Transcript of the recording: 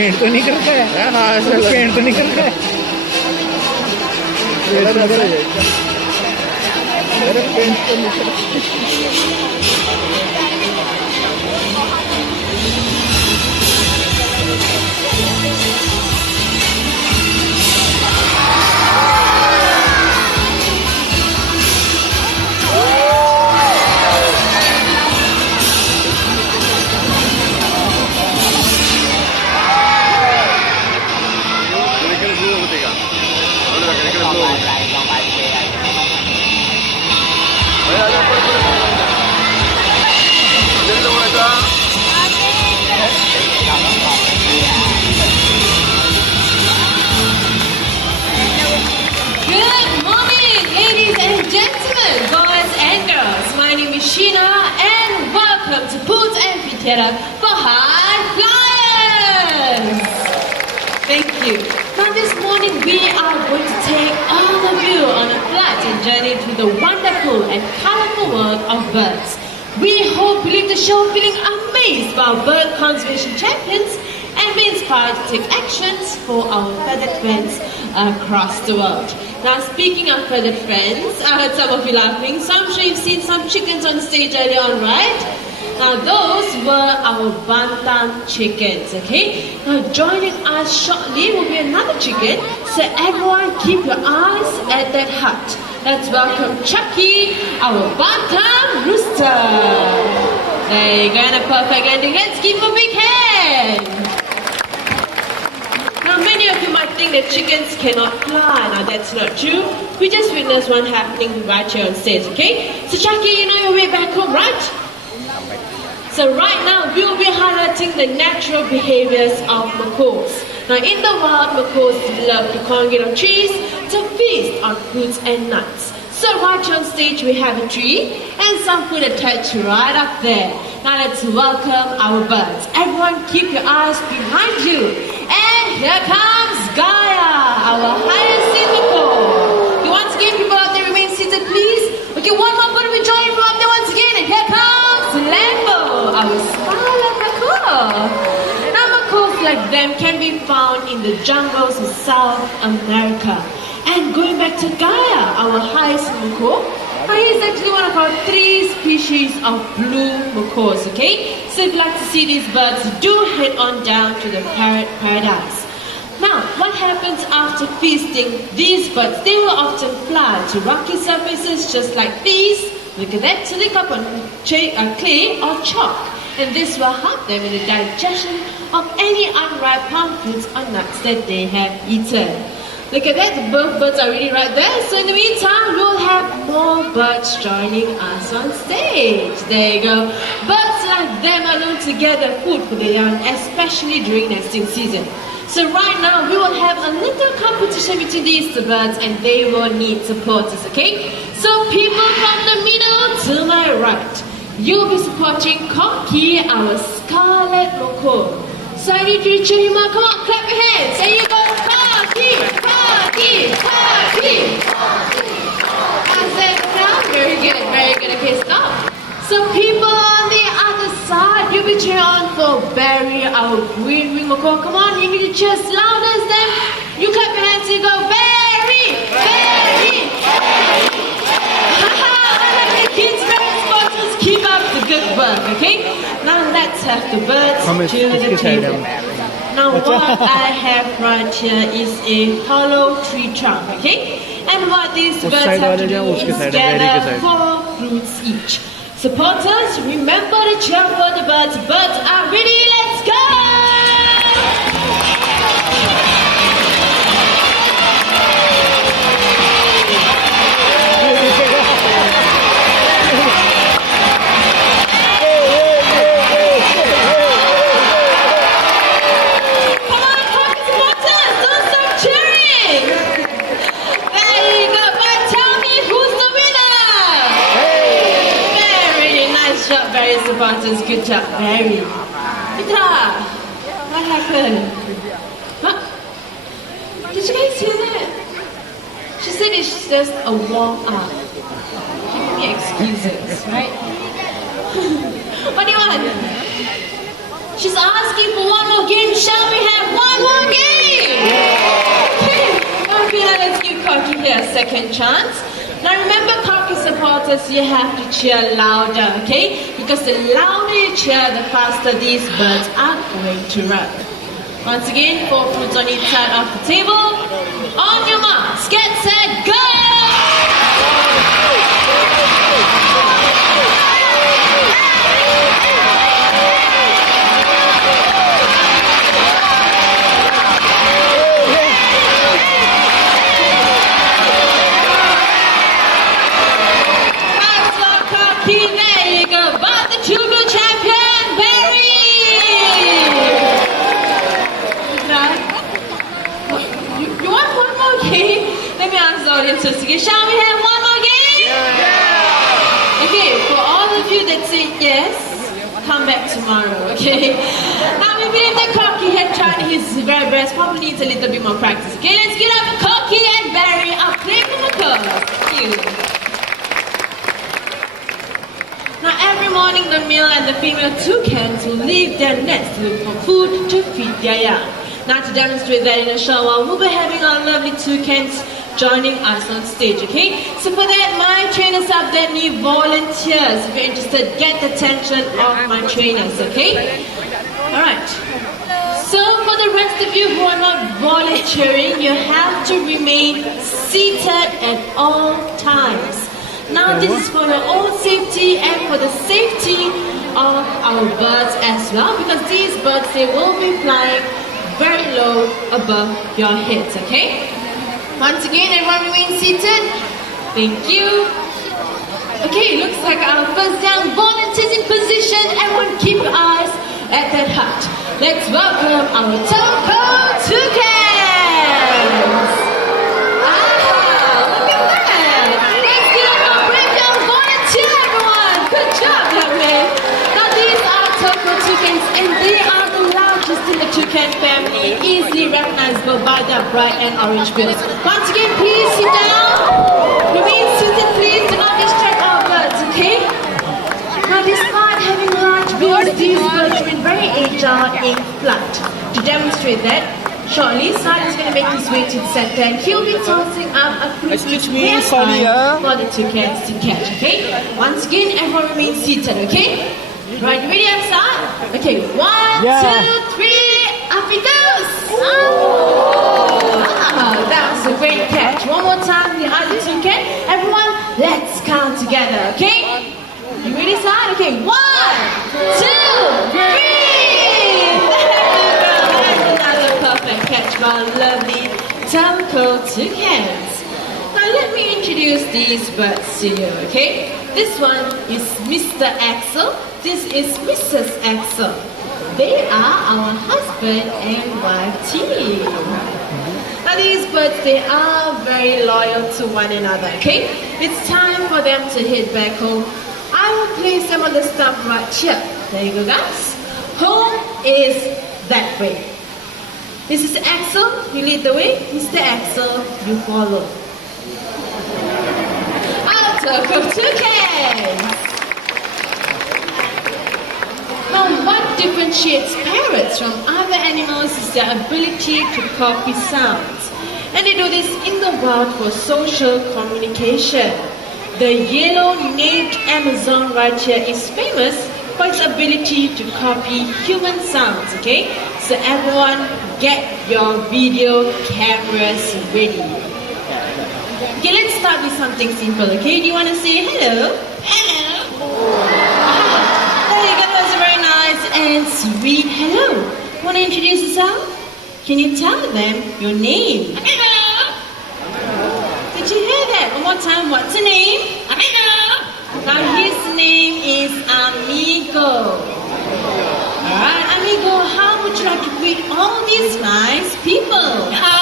Paint तो नहीं करता है। पेंट तो नहीं करता है। पेंट तो नहीं करता। For high flyers! Thank you. Now this morning we are going to take all of you on a flight and journey through the wonderful and colorful world of birds. We hope you leave the show feeling amazed by our bird conservation champions and be inspired to take actions for our feathered friends across the world. Now speaking of feathered friends, I heard some of you laughing, so I'm sure you've seen some chickens on stage earlier on, right? Now those were our bantam chickens, okay? Now joining us shortly will be another chicken, so everyone keep your eyes at that hut. Let's welcome Chucky, our bantam rooster. There you go, and a perfect ending. Let's give him a big hand. Now many of you might think that chickens cannot fly. Now that's not true. We just witnessed one happening right here on stage, okay? So Chucky, you know your way back home, right? So right now we will be highlighting the natural behaviors of macaws. Now in the wild, macaws love to congregate on trees to feast on fruits and nuts. So right here on stage we have a tree and some food attached right up there. Now let's welcome our birds. Everyone keep your eyes behind you. And here comes Gaia, our hyacinth macaw. You once again, people out there remain seated please. Okay, one more bird will join from up there once again. And here comes Lambo, our scarlet macaw. Now macaws like them can be found in the jungles of South America. And going back to Gaia, our hyacinth macaw, he is actually one of our 3 species of blue macaws, okay? So if you'd like to see these birds, do head on down to the parrot paradise. Now, what happens after feasting these birds? They will often fly to rocky surfaces just like these. Look at that, to lick up on clay or chalk. And this will help them in the digestion of any unripe palm fruits or nuts that they have eaten. Look at that, both birds are really right there. So in the meantime, we'll have more birds joining us on stage. There you go. Birds like them are known to gather food for the young, especially during nesting season. So right now, we will have a little competition between these two birds and they will need supporters, okay? So people from the middle to my right, you'll be supporting Cocky, our scarlet macaw. So I need you to cheer him up. Come on, clap your hands. There you go, Cocky, Cocky, Cocky. How's that sound? Very good, very good. Okay, stop. So people on the other side, you'll be cheering on for Barry, our green wing macaw. Come on, you need to cheer as loud as them. You clap your hands and you go, Barry, Barry, Barry. Kids, very sponsors, keep up the good work, okay? Now let's have the birds to the table. Now what I have right here is a hollow tree trunk, okay? And what these birds have to do is gather 4 fruits each. Supporters, remember to cheer for the birds. Birds are ready, let's go! Supporters, good job, Barry. Petra, what happened? Huh? Did you guys hear that? She said it's just a warm up. Giving me excuses, right? What do you want? She's asking for one more game. Shall we have one more game? Okay. Okay, now let's give Cocky here a second chance. Now remember, Cocky supporters, you have to cheer louder, okay? Because the louder you cheer, the faster these birds are going to run. Once again, 4 fruits on each side of the table. On your marks, get set, go! Shall we have one more game? Yeah. Okay, for all of you that say yes, come back tomorrow, okay? Now we believe that Cocky had tried his very best, probably needs a little bit more practice. Okay, let's get up for Cocky and Barry. I'll play for my cause. Thank you. Now every morning the male and the female toucans will leave their nest to look for food to feed their young. Now to demonstrate that in a show, we'll be having our lovely toucans joining us on stage, okay? So for that, my trainers up there need volunteers. If you're interested, get the attention of my trainers, okay? Alright. So for the rest of you who are not volunteering, you have to remain seated at all times. Now this is for your own safety and for the safety of our birds as well, because these birds, they will be flying very low above your heads, okay? Once again, everyone remain seated. Thank you. Okay, looks like our first young volunteers in position. Everyone keep your eyes at that hut. Let's welcome our Toko Toucans. Look at that. Let's give them a brave young volunteer, everyone. Good job, young man. Now these are Toko Toucans and they are the largest in the toucan family, easily recognizable by their bright and orange bills. Once again, please sit down. Remain seated, please. Do not distract our birds, okay? Now, despite having large bills, these birds remain very agile in flight. To demonstrate that, shortly, Sai is going to make his way to the center and he'll be tossing up a fruit Excuse each me, way sorry, for the toucans to catch, okay? Once again, everyone remain seated, okay? Right, you ready, Sai? Okay, 1, 2, 3, up it goes! That was a great catch. One more time, the other toucan. Everyone, let's count together, okay? You ready, Sai? Okay, 1, 2, 3! That's another perfect catch by our lovely Toko toucans. Now let me introduce these birds to you, okay? This one is Mr. Axel. This is Mrs. Axel. They are our husband and wife team. Now these birds, they are very loyal to one another, okay? It's time for them to head back home. I will place them on the stump right here. There you go, guys. Home is that way. This is Axel, you lead the way. Mr. Axel, you follow. Our Toko toucans. Now, what differentiates parrots from other animals is their ability to copy sounds. And they do this in the wild for social communication. The yellow-naped Amazon right here is famous for its ability to copy human sounds, okay? So everyone, get your video cameras ready. Okay, let's start with something simple, okay? Do you want to say hello? Hello. There you go, that was a very nice and sweet hello. Want to introduce yourself? Can you tell them your name? Hello. Did you hear that? One more time, what's your name? Hello. Now his name is Amigo. Alright, Amigo, how would you like to greet all these nice people? Hello.